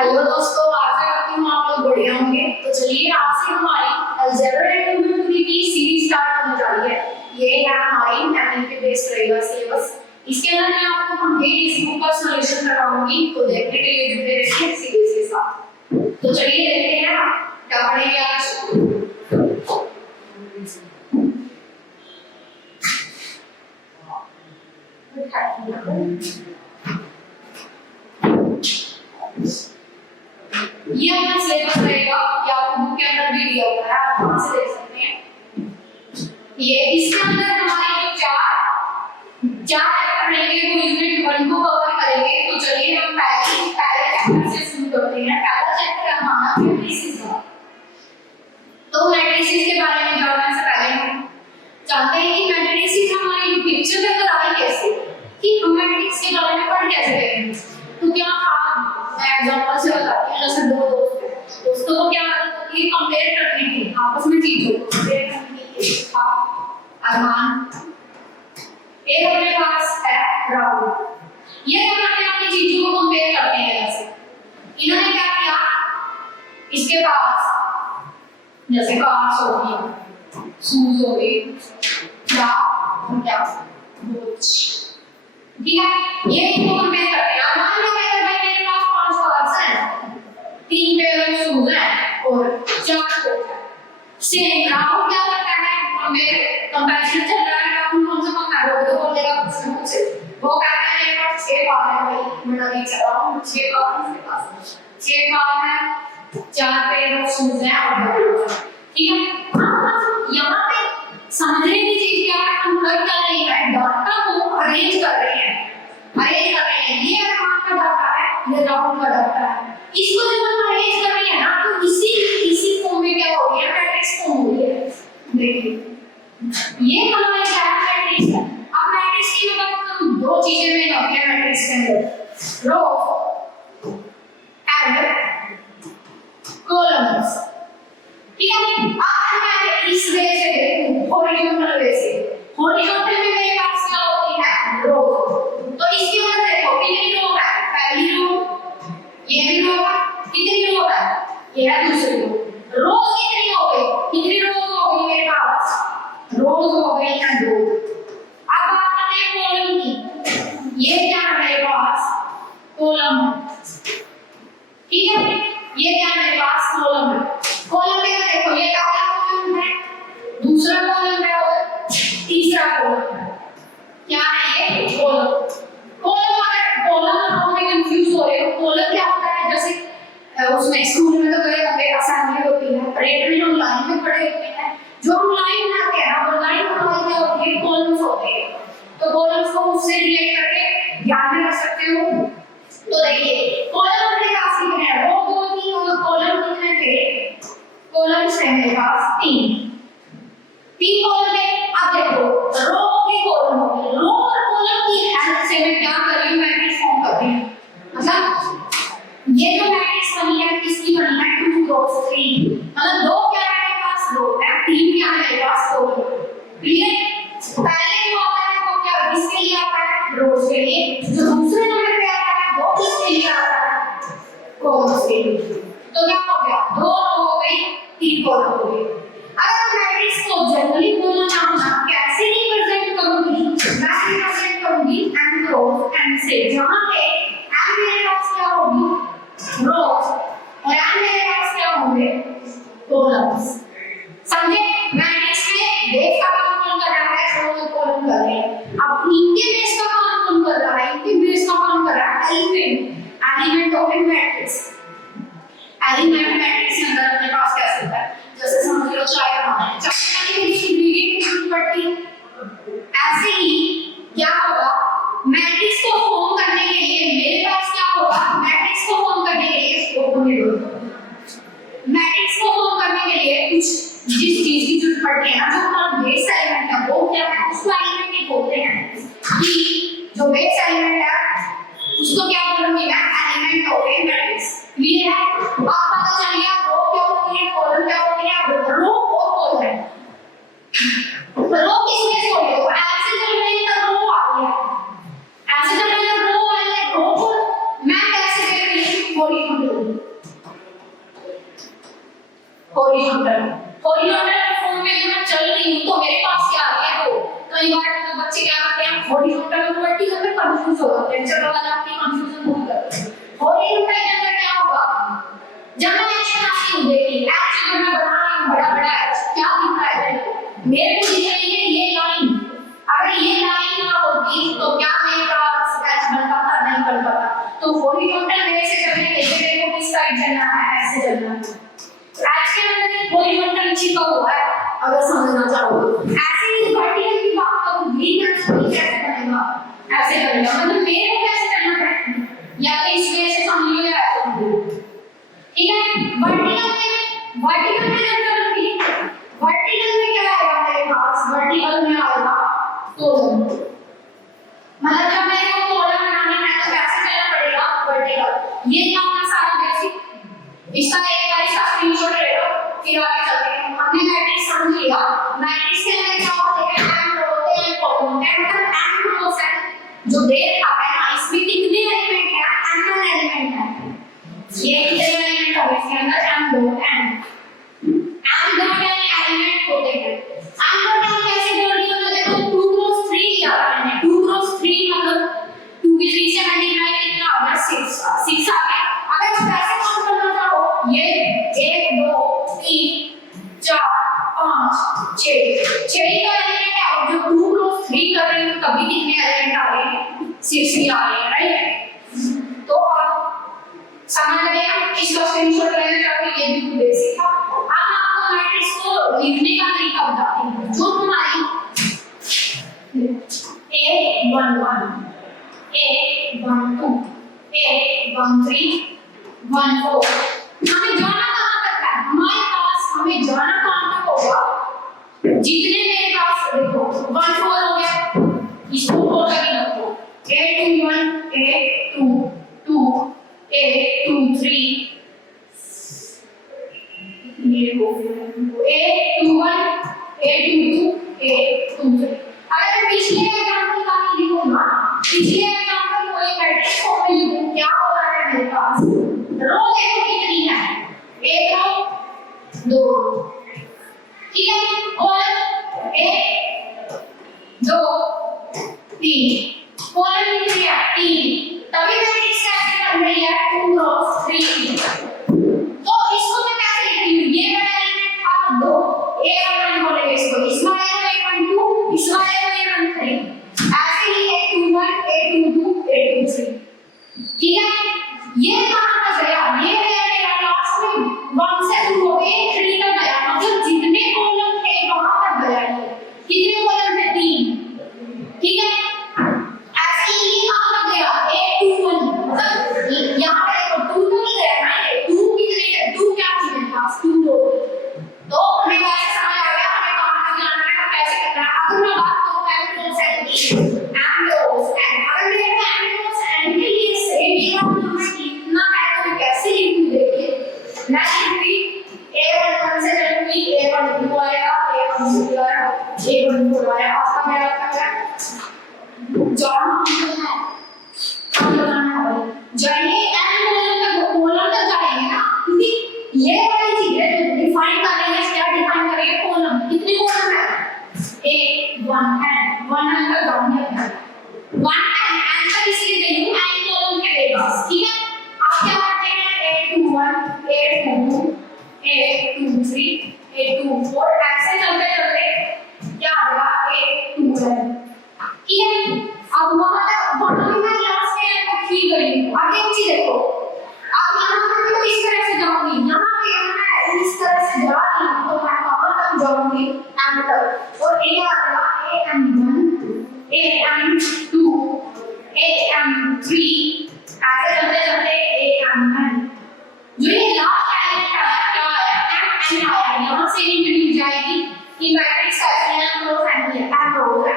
Hello दोस्तों, आशा करती हूँ आप लोग बढ़िया होंगे। तो चलिए आज से हमारी अलजेब्रा ट्रिग्नोमेट्री की सीरीज स्टार्ट होने जा रही है। ये है हमारी एमएन पे बेस्ड रहेगा सिलेबस। इसके अंदर मैं आपको कंप्लीट इस बुक का सॉल्यूशन कराऊंगी, तो देखने के लिए जुड़े रहिए सीरीज के साथ। तो चलिए देखते हैं क्या पढ़ेंगे आज। ये अपना सिलेबस रहेगा, ये आपको बुक के अंदर भी दिया हुआ है, आप वहां से देख सकते हैं। ये इसके अंदर हमारे चार चैप्टर रहेंगे, वो यूनिट 1 को कवर करेंगे। तो चलिए हम पहले चैप्टर से शुरू करते हैं। पहला चैप्टर है हमारा मैट्रिसेस का। तो मैट्रिसेस के बारे में जानने से पहले हम जानते हैं कि मैट्रिसेस हमारी पिक्चर में कराई कैसे, कि हम मैट्रिक्स के बारे में पढ़ कैसे करेंगे। तो क्या मैं एग्जांपल से बताती हूं। जैसे दो दोस्तों को क्या ये कंपेयर करने की आपस में चीजों को कंपेयर करने की अरमान, एक अपने पास है राहुल। ये दोनों अपनी चीजों को कंपेयर करते हैं। जैसे इन्होंने क्या किया, इसके पास जैसे कार्स हो गई, शूज हो गए, क्या वॉच, ठीक है। ये इनको कंपेयर करते हैं। मान लो अगर भाई मेरे पास 5 कार्स हैं, 3 पेयर ऑफ शूज हैं और 4 कोट हैं। सेम राहुल क्या करता है, हमें कंपैरिजन चल रहा है। राहुल कौन सा कम है, वो तो बोलेगा कुछ ना कुछ। वो कहता है मेरे पास 6 कार है भाई, मैं नहीं चला हूं 6 कार है मेरे पास, 6 कार है, 4 पेयर ऑफ शूज हैं और 2 कोट हैं, ठीक है। यहां पे समझने की चीज क्या है, हम कर क्या रहे हैं, डाटा को अरेंज कर रहे हैं। ये अरमान का डाटा है, ये राहुल का डाटा है। इसको जब हम अरेंज कर रहे हैं ना, तो इसी फॉर्म में क्या हो गया, मैट्रिक्स फॉर्म हो गया। देखिए ये हमारा क्या है, मैट्रिक्स। अब मैट्रिक्स की मतलब दो चीजें में होती है मैट्रिक्स के अंदर, रो एंड कॉलम्स, ठीक है। अब मैं इस वे से देखूं, हॉरिजॉन्टल वे से, हॉरिजॉन्टल में मेरे पास क्या होती है, रो। तो इसके अंदर देखो कितनी रो है, पहली रो, ये भी रो है, कितनी रो है, ये है दूसरी रो। रोज कितनी हो गई, कितनी रोज हो गई मेरे पास, रोज हो गई है 2। अब बात करते हैं कॉलम की। ये क्या है मेरे पास, कॉलम, ठीक है। ये क्या है मेरे पास, कॉलम है। कॉलम में देखो ये पहला कॉलम है, दूसरा कॉलम है और तीसरा कॉलम है। क्या है ये, कॉलम। कॉलम अगर कॉलम और रो में कंफ्यूज हो रहे हो, कॉलम क्या होता है, जैसे उसमें स्कूल में तो गए होंगे, असेंबली होती है, परेड में हम लाइन में खड़े होते हैं। जो हम लाइन बनाते हैं ना, वो लाइन हमारी क्या होती है, कॉलम्स होते हैं। तो कॉलम्स को उससे रिलेट करके ध्यान में रख सकते हो। तो देखिए कॉलम अपने पास कितने हैं, रो 2 3 और कॉलम कितने थे, कॉलम्स है मेरे पास 3 कॉलम है। अब देखो रो की कॉलम होगी, रो और कॉलम की हेल्प से मैं क्या कर रही हूं, मैट्रिक्स फॉर्म कर रही हूं। मतलब ये जो मैट्रिक्स बनी है किसकी बनी है, 2 क्रॉस 3। मतलब 2 क्या है मेरे पास, रो है, 3 क्या है मेरे पास, कॉलम। क्लियर। पहले जो आता है वो क्या, किसके लिए आता है, रोज के लिए। जो दूसरे नंबर पे आता है वो किसके लिए आता है, कॉलम्स के लिए। तो क्या हो गया, 2 रो हो गई, 3 कॉलम हो गई। अगर मैट्रिक्स को जनरली बोलना चाहूं, कैसे रिप्रेजेंट करूंगी, मैं रिप्रेजेंट करूंगी एम क्रॉस एम से, जहां पे एम मेरे पास क्या होगी, रोज, और एम मेरे पास क्या होंगे, कॉलम्स। समझे। मैट्रिक्स में बेस का काम कौन कर रहा है, रो और कॉलम कर रहे हैं। अब इनके बेस का काम कौन कर रहा है, इनके बेस का काम कर रहा है element of matrix. Element matrix के अंदर अपने पास क्या होता है, जैसे समझ लो चाय बनाना है, चाय के लिए इंग्रेडिएंट की जरूरत पड़ती है। ऐसे ही क्या होगा, मैट्रिक्स को फॉर्म करने के लिए मेरे पास क्या होगा, मैट्रिक्स को फॉर्म करने के लिए मैट्रिक्स को फॉर्म करने के लिए कुछ जिस चीज की जरूरत पड़ती है ना, जो हमारा बेस एलिमेंट है वो क्या है, उसको एलिमेंट ही बोलते हैं। कि जो बेस एलिमेंट है उसको क्या बोलूंगी मैं, element of A matrix. Clear है। अब पता चल गया रो क्या होती है, कॉलम क्या होती है, रो और कॉलम। रो किसमें छोड़े हो, ऐसे चल रही है तो रो आ गया, ऐसे चल रही है रो आ गया। रो को मैं कैसे दे रही हूं, हॉरिजॉन्टल। हॉरिजॉन्टल फॉर्म में मैं चल रही हूं तो मेरे पास क्या आ गया? तो कई बार तो बच्चे क्या करते हैं हॉरिजॉन्टल और वर्टिकल में कंफ्यूज हो जाते हैं। चलो वाला आपकी कंफ्यूजन दूर करते हैं। हॉरिजॉन्टल के अंदर क्या होगा? जब मैं एक्शन आती हूं, देखिए एक्शन जब मैं बना रही हूं बड़ा बड़ा क्या दिख रहा है मेरे को? दिख रही है ये लाइन। अगर ये लाइन ना होती तो क्या मेरे पास स्केच बन पाता? नहीं बन पाता। तो हॉरिजॉन्टल वे से चलने के लिए देखो किस साइड चलना है, ऐसे चलना है। एच के अंदर हॉरिजॉन्टल छिपा हुआ है अगर समझना चाहो तो। ऐसे ही वर्टिकल की बात करूं, ग्रीन एक्सिस कैसे बनेगा? ऐसे बनेगा। मतलब मेरे को कैसे चलना है? या तो इस वे से समझ लो या ऐसे समझ लो, ठीक है? वर्टिकल में जब चलूंगी, वर्टिकल में क्या आएगा मेरे पास? वर्टिकल में आएगा कॉलम। मतलब जब मेरे को कॉलम बनाना है तो कैसे चलना पड़ेगा? वर्टिकल। ये अपना सारा बेसिक। इसका एक बार इसका स्क्रीनशॉट ले लो, फिर आगे चलते हैं। हमने मैट्रिक्स समझ लिया। मैट्रिक्स के अंदर क्या होता है? एम रो होते हैं, कॉलम होते हैं। मतलब एम रोस है जो दे रखा है ना, इसमें कितने एलिमेंट हैं? एन एलिमेंट है। ये कितने एलिमेंट होंगे इसके अंदर? एम डॉट एन एलिमेंट होते हैं। एम डॉट एन कैसे जोड़ रही हो? देखो 2 क्रॉस 3 लिया मैंने। 2 क्रॉस 3 मतलब 2 की 3 से मल्टीप्लाई कितना होगा? 6 आ गया। अगर आप ऐसे काउंट करना चाहो, ये 1 2 3 4 5 6 का एलिमेंट है। और जो 2 क्रॉस 3 कर रहे हो तभी कितने एलिमेंट आ रहे हैं? 6 ही आ रहे हैं, राइट? तो समझ गया? इसका स्क्रीनशॉट लेना चाहो, ये भी बेसिक था। अब मैं आपको मैट्रिक्स को लिखने का तरीका बताती हूं। जो हमारी A11 A12 A13 14 हमें जाना कहां तक है? हमारे पास हमें जाना कहां तक होगा? जितने मेरे पास देखो 14 हो गया, इसको और लगी रखो। A21 A22 A23 ये हो गया A21 A22 A23। अगर मैं पिछले एग्जांपल का ही लिखूंगा, पिछले एग्जांपल को एक मैट्रिक्स फॉर्म में लिखूं, क्या हो रहा है मेरे पास? रो देखो कितनी है? एक रो, दो रो, ठीक है? और 1 2 3 कॉलम कितनी है? 3। तभी मैट्रिक्स कैसे बन रही है? 2 क्रॉस 3। तो इसको मैं कैसे लिख रही हूं? ये वाला एलिमेंट था 2, A11 बोलेंगे इसको, इस वाले को A12, इस वाले को A13। ऐसे ही A21 A22 A23, ठीक है? ये कहां तक गया? ये गया मेरा लास्ट में 1 से 2 हो गए, 3 तक गया। मतलब जितने कॉलम थे वहां तक गया ये। कितने कॉलम थे? 3, ठीक है? ऐसे ही ये कहां तक गया? A21 मतलब यहां पे देखो 2 तो नहीं गया ना, ये 2 कितने है? 2 क्या थी मेरे पास? 2 हो। तो हमें कैसे समझ आ गया हमें कहां तक जाना है और कैसे करना है? अगर मैं बात करूं एम्प्लोस एंड अगर मेरे एम्प्लोस एंड के लिए सेम ये वाला नंबर कितना है तो कैसे लिखूं? देखिए मैं लिखूंगी A11 से चलूंगी, A12 आएगा, A12 आएगा, A12 आएगा। आपका मेरा जॉन है कौन बनाना है भाई? जाइए एन कॉलम तक जाएंगे ना, क्योंकि ये वाली चीज है जो डिफाइन कर रही है। क्या डिफाइन कर रही है? कॉलम। कितने कॉलम है? A1 अंदर डाउन है 1 आंसर इसलिए दे दूं n कॉलम के पास, ठीक है? आप क्या करते हैं? A21 A22 A23 A24 ऐसे चलते चलते क्या आएगा? A12, ठीक है? अब वहां भी मैं क्लास के अंदर की गई हूं। आगे एक चीज देखो, अब यहां पर तो इस तरह से जाऊंगी, यहां पे मैं इस तरह से जा रही हूं तो मैं कहां तक जाऊंगी? m तक। और ये आएगा am1 am2 am3 ऐसे चलते चलते am9। जो ये लास्ट एलिमेंट आया क्या आया? mn आया। यहां से इंट्रोड्यूस जाएगी कि मैट्रिक्स का एलिमेंट रो फैमिली है, m रो है।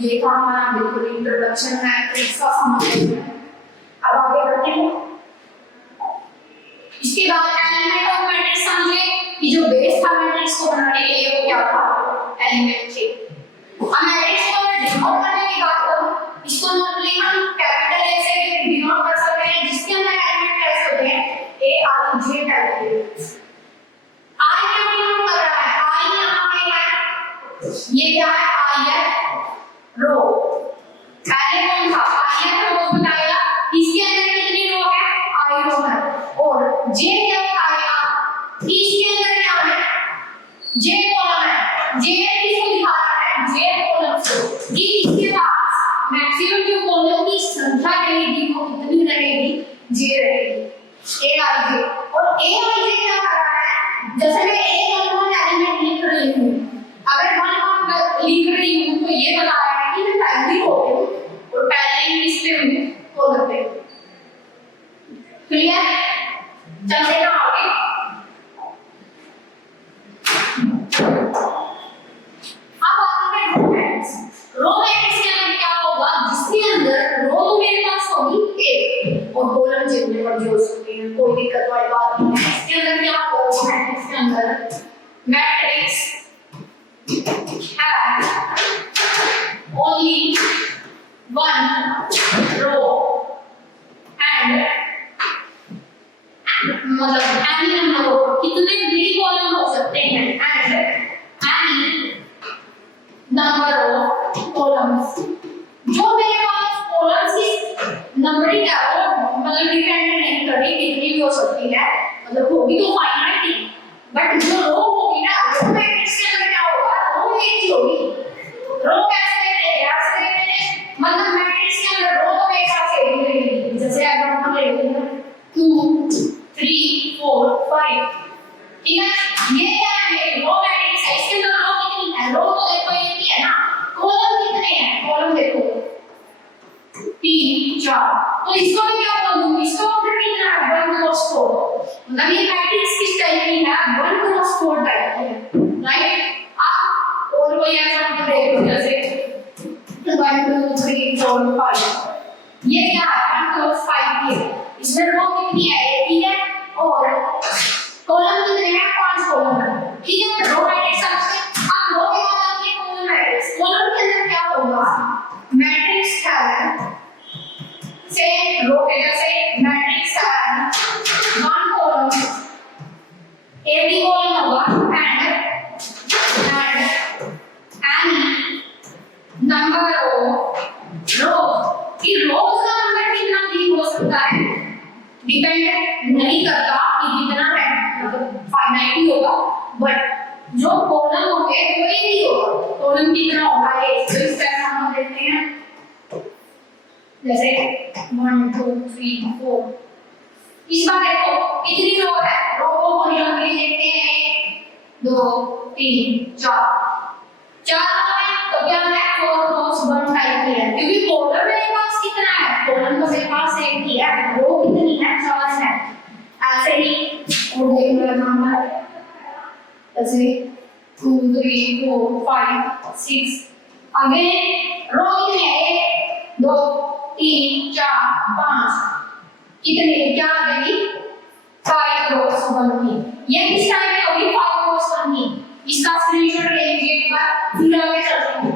ये था हमारा बिल्कुल इंट्रोडक्शन मैट्रिक्स का समझ। अब आगे बढ़ते हैं। इसके बाद एलिमेंट ऑफ मैट्रिक्स समझे कि जो बेस था मैट्रिक्स को बनाने के लिए वो क्या था? एलिमेंट थे। अब मैट्रिक्स को डिनोट करने की बात करूं, इसको नॉर्मली हम कैपिटल ए से डिनोट कर सकते हैं, जिसके अंदर एलिमेंट कैसे होते हैं? A I J टाइप के। आई क्या डिनोट कर रहा है, आई यहाँ पे है, ये क्या है, आई है रो। पहले कौन था, आई है रो बताया, इसके अंदर कितनी रो है, आई रो है। और जे क्या बताया, इसके अंदर क्या है, जे कॉलम है। जे किसको दिखा रहा है, जे कॉलम को, कि इसके पास मैक्सिमम जो कॉलम की संख्या रहेगी वो कितनी रहेगी, जे रहेगी, ए आई जे। और ए आई जे क्या कर रहा है, जैसे मैं एक अननोन एलिमेंट लिख रही हूं, अगर वन वन लिख रही हूं तो ये बता रहा है कि मैं पहली रो पे हूं और पहले ही किस पे हूं, कॉलम पे। क्लियर, चलते हैं आगे। अब आते हैं रो मैट्रिक्स। रो मैट्रिक्स के अंदर क्या होगा, जिसके अंदर रो तो मेरे पास होगी एक और कॉलम जितने मर्जी हो सकते हैं, कोई दिक्कत वाली बात नहीं है। इसके अंदर क्या होगा, मैट्रिक्स के अंदर matrix has only one row and मतलब any number of कितने भी कॉलम हो सकते हैं and any number of columns। जो मेरे पास कॉलम्स की नंबरिंग है वो मतलब डिपेंड नहीं करती कितनी भी हो सकती है, मतलब होगी तो फाइनाइट ही, बट जो रो होगी ना, रो मैट्रिक्स के अंदर क्या होगा, रो एक ही होगी। रो कैसे लेते हैं, ऐसे लेते हैं, मतलब मैट्रिक्स के अंदर रो तो एक साथ सेम रहेगी। जैसे एग्जांपल ले लेते हैं 2 3 4 5, ठीक है, ये क्या है, मेरी रो मैट्रिक्स है। इसके अंदर रो कितनी है, रो तो देखो एक ही है ना, कॉलम कितने हैं, कॉलम देखो 3 4, तो इसको मैं क्या बोलूं, इसको ऑर्डर कितना है, 1 क्रॉस 4, मतलब ये मैट्रिक्स किस टाइप की है, 1 क्रॉस 4 टाइप की है, राइट। अब और कोई एग्जांपल देखो, जैसे 1 2 3 4 5, ये क्या है, 1 क्रॉस 5 ये, इसमें रो कितनी है, एक ही है, और कॉलम कितने हैं, 5 कॉलम है, ठीक है। रो मैट्रिक्स आपसे, अब रो के बाद आती है कॉलम मैट्रिक्स। कॉलम के अंदर क्या होगा, मैट्रिक्स है से रो के जैसे मैट्रिक्स है 1 कॉलम, every column होगा and any number of rows। कि rows का नंबर कितना भी हो सकता है, डिपेंड नहीं करता कि कितना है, मतलब फाइनाइट ही होगा, बट जो कॉलम होंगे वो एक ही होगा। कॉलम कितना होगा, एक, तो इस तरह हम देखते हैं, जैसे 1 2 3 4, इस बार देखो कितनी रो है, रो को हॉरिजॉन्टली देखते हैं 1 2 3 4 रो है, तो क्या है 4 क्रॉस 1 टाइप की है, क्योंकि कॉलम मेरे पास कितना है, कॉलम तो मेरे पास एक ही है, रो कितनी है, 4 है। ऐसे ही और देख लो नंबर, जैसे 2 3 4 5 6, अगेन रो कितने हैं, 1 2 3 4 5, कितने क्या आ जाएगी, 5 क्रॉस 1 की। ये किस टाइप की होगी, 5 क्रॉस 1 की। इसका स्क्रीनशॉट ले लीजिए एक बार, फिर आगे चलते हैं।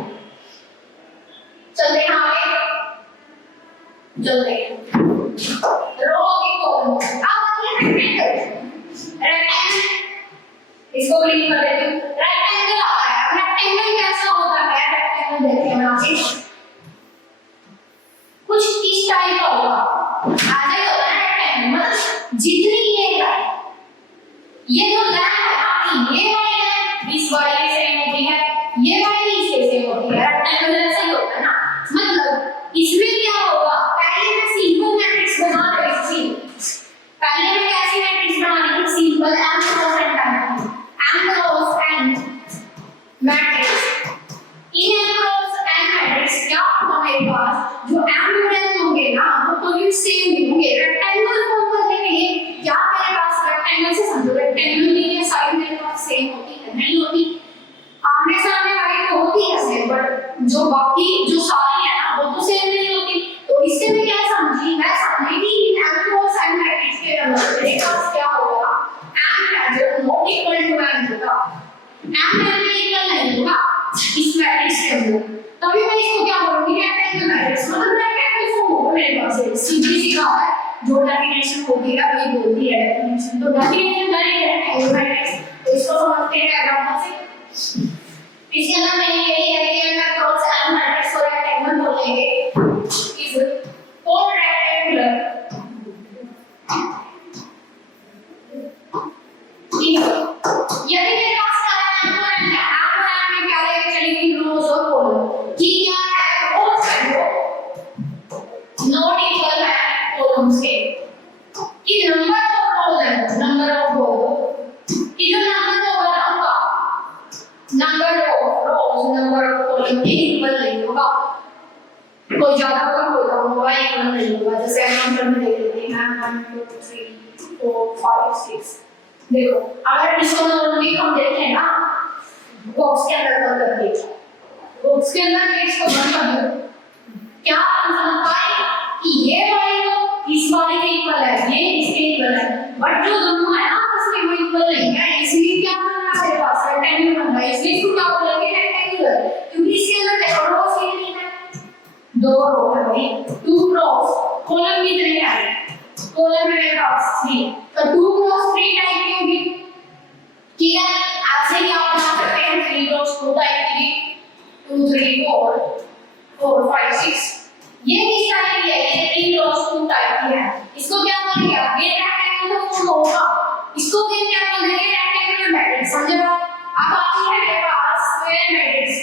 चलते हैं आगे, चलते हैं रो की कॉलम। अब आती है रेक्टेंगल। रेक्टेंगल इसको क्लीन कर देती हूं। रेक्टेंगल आता है, रेक्टेंगल कैसा होता है, रेक्टेंगल देखते हैं आगे, कुछ इस टाइप का होगा, ऐसे होता है रेक्टेंगल, मतलब जितनी ये जो लाइन है आपकी, ये वाली लाइन इस वाली से सेम होती है, ये वाली इससे सेम होती है, रेक्टेंगल ऐसा ही होता है ना। मतलब इसमें क्या होगा, पहले मैं सिंपल मैट्रिक्स बना रही थी, पहले मैं कैसी मैट्रिक्स बना रही थी, simple m cross n matrix. In m cross n matrix क्या होगा, मेरे पास जो m यूनिट होंगे ना वो कभी सेम नहीं होंगे। रेक्टेंगल फॉर्म करने के लिए क्या मेरे पास रेक्टेंगल से समझो, रेक्टेंगल की ये साइड मेरे पास सेम होती है, नहीं होती, आमने सामने वाली तो होती है सेम, बट जो बाकी जो सारी है ना वो तो सेम नहीं होती। तो इससे मैं क्या समझी, मैं समझी कि m क्रॉस n मैट्रिक्स के अंदर मेरे पास क्या होगा, m है जो नॉट इक्वल टू n होगा, m में इक्वल नहीं होगा इस मैट्रिक्स के अंदर, तभी मैं इसको क्या बोलूंगी, रेक्टेंगल मैट्रिक्स। मतलब रेक्टेंगल फॉर्म होगा मेरे पास, सीधी सी बात है, जो डेफिनेशन होती है वही बोलती है डेफिनेशन। तो डेफिनेशन करेंगे रेक्टेंगल मैट्रिक्स, तो इसको समझते हैं डायग्राम से। इसके अंदर में यही है कि मैं क्रॉस एल मैट्रिक्स और रेक्टेंगल बोलेंगे इज फोर रेक्टेंगुलर यदि मेरे पास एम में क्या लेके चलेंगे रोज और कॉलम कि क्या है रोज है नॉट इक्वल है कॉलम्स के कि नंबर ऑफ रोज है नंबर ऑफ रोज कि जो नंबर होगा ना उसका number of rose number of column के इक्वल नहीं होगा, कोई ज्यादा होगा कोई कम होगा, इक्वल नहीं होगा। जैसे एग्जांपल में देख लेते हैं 1 2 3 4 5 6 देखो अगर इसको नॉर्मली हम देखें ना बॉक्स के अंदर बंद कर दिया, बॉक्स के अंदर इसको बंद कर दो, क्या हम समझ पाए कि ये वाली तो इस वाली के इक्वल है, ये इसके इक्वल है, बट जो दोनों है ना उसमें वो इक्वल नहीं है, इसलिए क्या करना है हमारे पास रेक्टेंगुलर बनना है, इसलिए इसको क्या बोलेंगे रेक्टेंगुलर, क्योंकि इसके अंदर देखो रोज कितनी है, दो रो है भाई, 2 क्रॉस कॉलम कितने हैं, कॉलम में मेरे पास 3, तो 2 क्रॉस 3 टाइप की होगी, ठीक है। ऐसे ही आप बना सकते हैं 3 क्रॉस 2 टाइप की, 2 3 4 4 5 6 ये किस टाइप की है, ये 3 क्रॉस 2 टाइप की है, इसको क्या बोलेंगे आप, ये रेक्टेंगुलर फॉर्म होगा, इसको क्या बोलेंगे रेक्टेंगुलर मैट्रिक्स, समझे आप। अब आती है मेरे पास स्क्वायर मैट्रिक्स,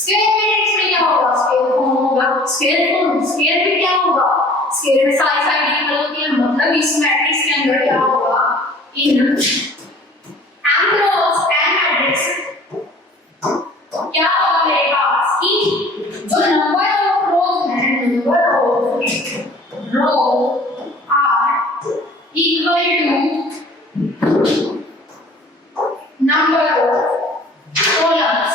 स्क्वायर मैट्रिक्स में क्या होगा, स्क्वायर फॉर्म होगा, स्क्वायर फॉर्म स्क्वायर में क्या होगा, स्क्वायर में सारी साइड इक्वल होती है, मतलब इस मैट्रिक्स के अंदर क्या होगा इन m क्रॉस n मैट्रिक्स क्या होगा मेरे पास कि जो नंबर ऑफ रोज है, number of row are equal to number of columns,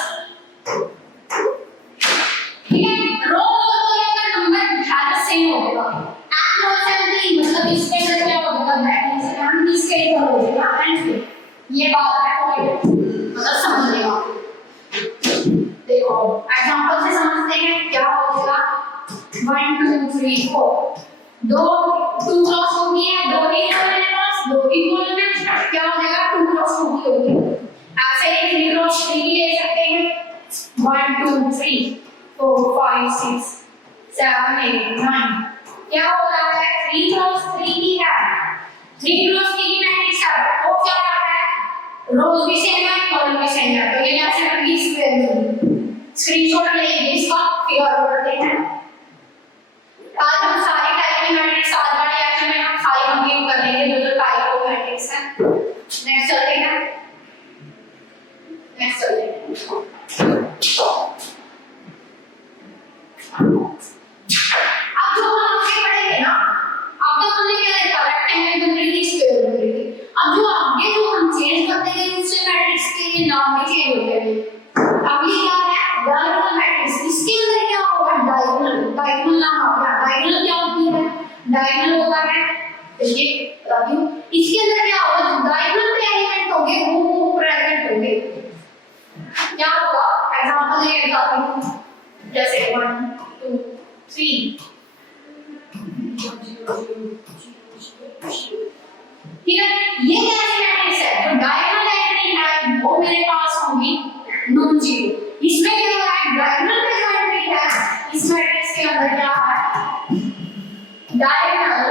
ठीक है। रो और कॉलम का नंबर ज्यादा सेम होगा, m क्रॉस n मतलब इसके अंदर क्या होगा, दैट इज m इसके इक्वल हो जाएगा n के, ये बात है पॉइंट मतलब समझ लेगा। देखो एग्जांपल से समझते हैं क्या हो जाएगा, 1 2 3 4 दो 2 क्रॉस हो गई है, दो ही है मेरे पास, दो ही कॉलम है, क्या हो जाएगा 2 क्रॉस होगी, ऐसे ही 3 क्रॉस 3 भी ले सकते हैं, 1 2 3 4 5 6 7 8 9 क्या हो रहा है 3 क्रॉस 3 की है, 3 क्रॉस 3 की मैट्रिक्स है, वो क्या आ रहा है रोज भी सेम है कॉलम भी सेम है, तो ये ऐसे करके स्क्रीनशॉट लेंगे इसका फिगर आउट करते हैं। आज हम सारे टाइप की मैट्रिक्स आज वाले लेक्चर में हम सारी कंप्लीट कर लेंगे जो जो टाइप ऑफ मैट्रिक्स है। नेक्स्ट चलते हैं, नेक्स्ट चलते हैं। अब जो हम आगे पढ़ेंगे ना, अब तक हमने क्या देखा रेक्टेंगल बन रही थी, स्क्वायर बन रही थी, अब जो आगे जो हम चेंज करते हैं उससे मैट्रिक्स के नाम भी चेंज होते हैं। अब ये क्या है डायगोनल मैट्रिक्स, इसके अंदर क्या होगा डायगोनल, डायगोनल नाम आ गया, डायगोनल क्या होती है, डायगोनल होता है ये बताती हूं, इसके अंदर क्या होगा जो डायगोनल के एलिमेंट होंगे वो प्रेजेंट होंगे, क्या होगा एग्जांपल ये बताती हूं, जैसे 1 2 3 ठीक है, ये कैसी मैट्रिक्स है जो डायगोनल एंट्री है वो मेरे पास होगी नॉन जीरो, इसमें क्या हो रहा है डायगोनल पे जो एंट्री है इस मैट्रिक्स के अंदर क्या है diagonal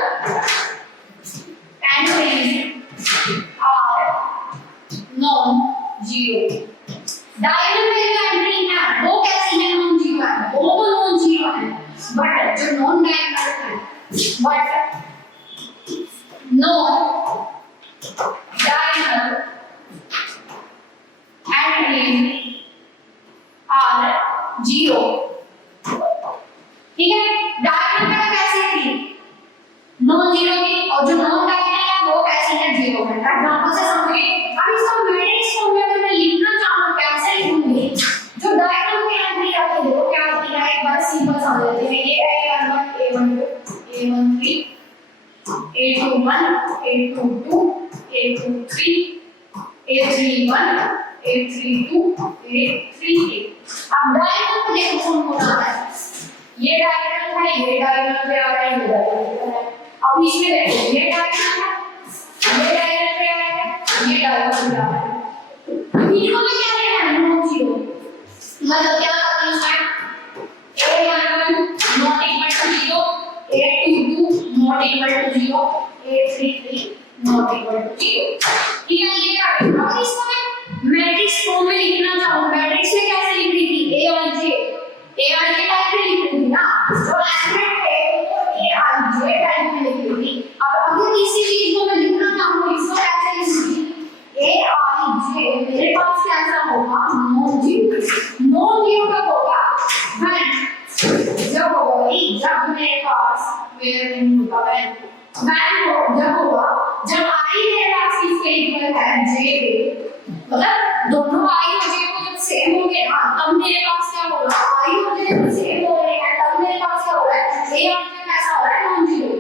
entries are non zero, diagonal पे जो एंट्री है वो कैसी है नॉन जीरो है, वो तो नॉन जीरो है, बट जो नॉन डायगोनल है but non diagonal entries are zero, ठीक है। डायगोनल पे कैसी थी नॉन जीरो की, और जो नॉन डायगोनल है वो कैसी है जीरो है, एग्जांपल से समझिए। अब इसका मैट्रिक्स फॉर्म में मैं लिखना चाहूं कैसे लिखूंगी, जो डायगोनल पे एंट्री आती है देखो क्या आती है, एक बार सिंपल समझ लेते हैं, ये a11 a12 a13 a21 a22 a23 a31 a32 a33, अब डायगोनल पे देखो कौन कौन आ रहा है, ये डायगोनल है, ये डायगोनल पे आ रहा है, ये डायगोनल है, अब इसमें देखो ये डायगोनल है, ये डायगोनल पे आ रहा है, ये डायगोनल पे आ रहा है, मतलब क्या करते हैं उसमें a11 not equal to 0, a22 not equal to 0, a33 not equal to 0। ठीक है, ये क्या है? अगर इसको मैं मैट्रिक्स फॉर्म में लिखना चाहूं, मैट्रिक्स में कैसे लिख रही थी? a और j टाइप में लिख रही थी ना, तो एलिमेंट है वो a और j टाइप में लिख रही थी। अब अगर किसी चीज को मैं लिखना चाहूं, इसको कैसे लिखूंगी? a और j मेरे पास कैसा होगा? नॉन जीरो कब होगा? जब होगा भाई, जब मेरे पास वेयर होगा वैन जब होगा, जब i मेरे पास किसके इक्वल है? j के। मतलब दोनों i और j को जब सेम होंगे ना, तब मेरे पास क्या होगा? i और j जब सेम हो रहे हैं तब मेरे पास क्या हो रहा है? a और j कैसा हो रहा है? Non zero.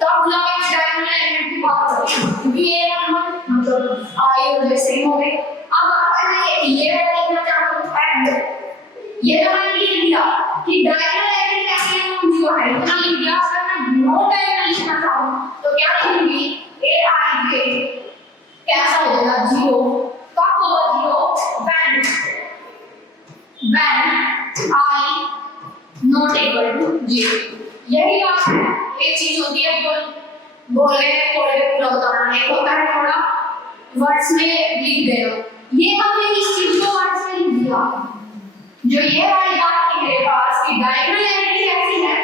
तब बुलाओ इस डायगोनल एलिमेंट की बात करें, क्योंकि a और मतलब i और j सेम हो गए। अब अगर मैं ये लिखना चाहूं एंड ये तो मैंने लिख दिया कि डायगोनल एलिमेंट कैसे नॉन जीरो है, इतना लिख दिया। अगर मैं नो डायगोनल लिखना चाहूं तो क्या लिखूंगी? a i j कैसा हो जाएगा? जीरो। कब होगा zero? when i not equal to 0। यही बात है। एक चीज होती है बोले पूरा बताना, एक होता है थोड़ा वर्ड्स में लिख देना। ये हमने इस चीज को वर्ड्स में लिख दिया। जो ये वाली बात थी मेरे पास कि डायगोनल एलिमेंट कैसी है?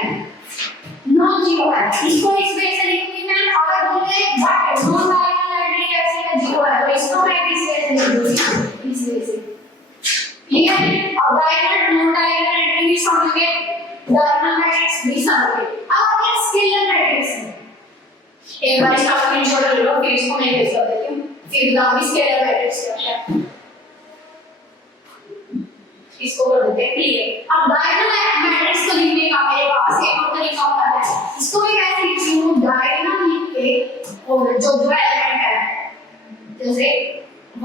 नॉन जीरो है। इसको इस वे से लिखूंगी मैं। अगर बोले नॉन डायगोनल एलिमेंट कैसी है? जीरो है, तो इसको मैं इस वे से लिख दूंगी, इस वे से। ठीक है, अब डायगोनल नॉन डायगोनल एलिमेंट भी समझ गए, डायगोनल मैट्रिक्स भी समझ गए। अब आगे स्केलर मैट्रिक्स है। एक बार इसका स्क्रीनशॉट ले लो, फिर इसको मैं भेज देती हूं, फिर बताऊंगी स्केलर मैट्रिक्स क्या है। इसको कर देते हैं क्लियर। अब डायगोनल मैट्रिक्स को लिखने का मेरे पास एक और तरीका होता है। इसको मैं कैसे लिखती हूं? डायगोनल लिख के और जो एलिमेंट है जैसे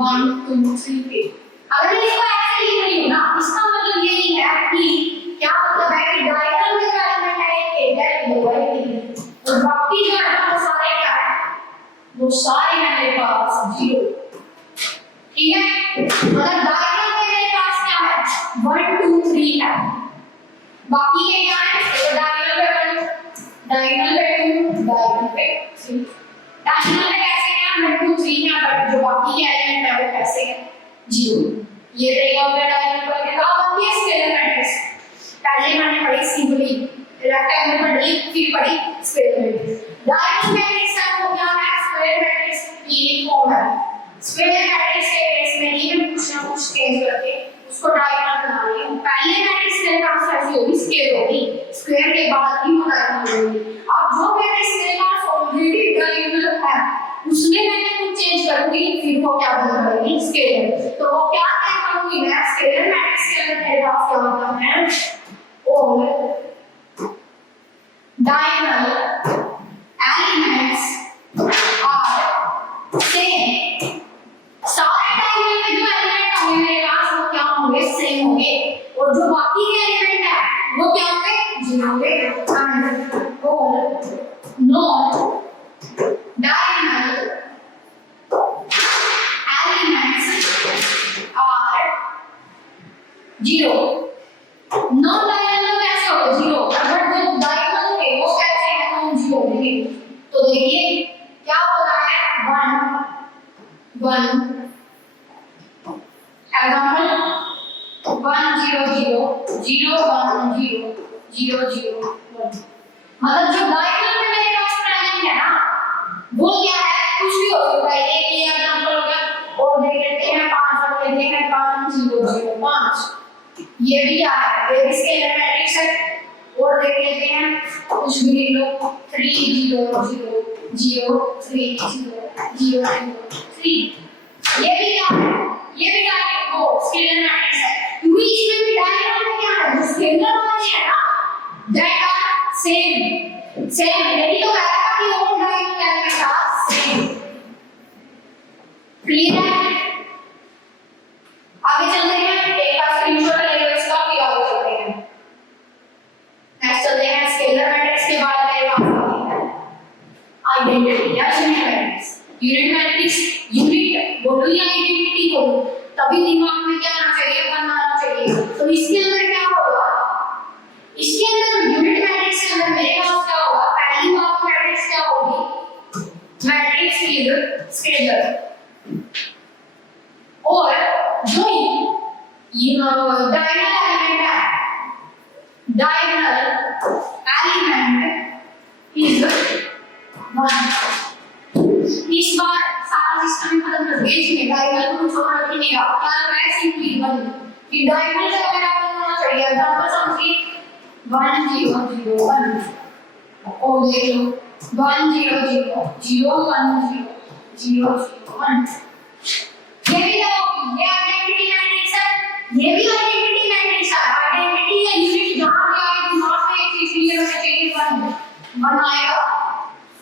1 2 3 4, अगर मैं इसको ऐसे लिख रही हूं ना, इसका मतलब यही है कि क्या मतलब है कि डायगोनल में जो एलिमेंट है एक है, दो है, और बाकी जो है ना वो सारे क्या है? वो सारे हैं मेरे पास जीरो। ठीक है, मतलब डायगोनल में मेरे पास क्या है? 1 2 3 है, बाकी के क्या है? तो डायगोनल पे 1, डायगोनल पे 2, डायगोनल पे 3। डायगोनल पे कैसे हैं? 1 2 3 है, बट जो बाकी के एलिमेंट है वो कैसे है? जीरो। ये रहेगा मेरा डायगोनल पर के। अब आती है स्केलर मैट्रिक्स। पहले मैंने पढ़ी सिंपली रेक्टेंगल पढ़ी, फिर पढ़ी स्क्वायर मैट्रिक्स। डायगोनल मैट्रिक्स का वो क्या है? स्क्वायर मैट्रिक्स की फॉर्म है। स्क्वायर मैट्रिक्स के केस में ही मैं कुछ ना कुछ चेंज करके उसको डायगोनल बना रही हूं। पहले मैट्रिक्स मेरे पास ऐसी होगी, स्क्वायर होगी, स्क्वायर के बाद ही वो डायगोनल होगी। अब जो मैट्रिक्स मेरे पास ऑलरेडी डायगोनल है उसमें मैंने कुछ चेंज करूंगी, फिर वो क्या बन जाएगी? स्केलर। तो वो क्या करूंगी मैं? स्केलर मैट्रिक्स के अंदर मेरे पास क्या होता है? All diagonal elements are same. सारे डायगोनल में जो एलिमेंट होंगे मेरे पास वो क्या होंगे? सेम होंगे, और जो बाकी के एलिमेंट है वो क्या होंगे? जीरो होंगे। And all non diagonal elements are zero. Non diagonal कैसे होगा? जीरो। अगर जो डायगोनल है वो कैसे है? नॉन जीरो होंगे। तो देखिए क्या हो रहा है? 1 1 एग्जांपल 1 0 0 0 1 0 0 0 1। मतलब जो डायगोनल में मेरे पास प्रेजेंट है ना वो क्या है? कुछ भी हो सकता है। एक ये एग्जांपल हो गया, और देख लेते हैं 5 रख लेते हैं, 5 0 0 5। ये भी क्या है? ये भी स्केलर मैट्रिक्स है। और देख लेते हैं कुछ भी लिख लो, 3 0 0 0 3 0 0 0 3। ये भी क्या है? ये भी डायगोनल वो स्केलर मैट्रिक्स है, क्योंकि इसमें भी डायगोनल में क्या है? जो स्केलर वाले है ना दैट आर सेम सेम। यही तो कह रहा कि all diagonal elements are same. Clear है? आगे चलते हैं, एक बार स्क्रीनशॉट ले लो इसका, फिर आगे चलते हैं। नेक्स्ट चलते हैं स्केलर मैट्रिक्स के बाद मेरे पास आइडेंटिटी या unit matrix. Unit matrix unit बोलो या आइडेंटिटी बोलो, तभी दिमाग में क्या आना चाहिए? वरना ये डायगोनल एलिमेंट है, डायगोनल एलिमेंट इज 1। इस बार सारा सिस्टम खत्म कर दिया, इसमें डायगोनल को छोड़ रखी नहीं रहा, क्या लग रहा है सिंपली 1 कि डायगोनल से अगर आपको होना चाहिए एग्जांपल समझिए 1 0 0 1 और देख लो 1 0 0 0 1 0 0 0 1। ये भी क्या होगी, ये आइडेंटिटी मैट्रिक्स है, ये भी आइडेंटिटी मैट्रिक्स है। आइडेंटिटी या यूनिट जहां भी आए दिमाग में एक चीज क्लियर होना चाहिए, 1 आएगा,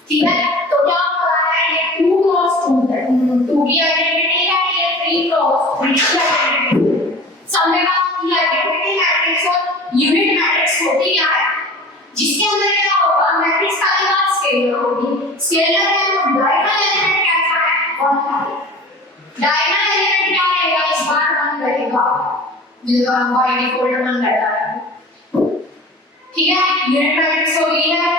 ठीक है। तो क्या हो रहा है, ये 2 क्रॉस 2 है, 2 की आइडेंटिटी है, ये 3 क्रॉस 3 की आइडेंटिटी। समझे बात, ये आइडेंटिटी मैट्रिक्स और यूनिट मैट्रिक्स होती क्या है, जिसके अंदर क्या होगा, मैट्रिक्स का बात स्केलर होगी, स्केलर है वो डायगोनल एलिमेंट कैसा है 1 है, डायगोनल एलिमेंट क्या रहेगा, इस बार 1 रहेगा, जो बाय डिफॉल्ट 1 रहता है, ठीक है। यूनिट मैट्रिक्स होगी है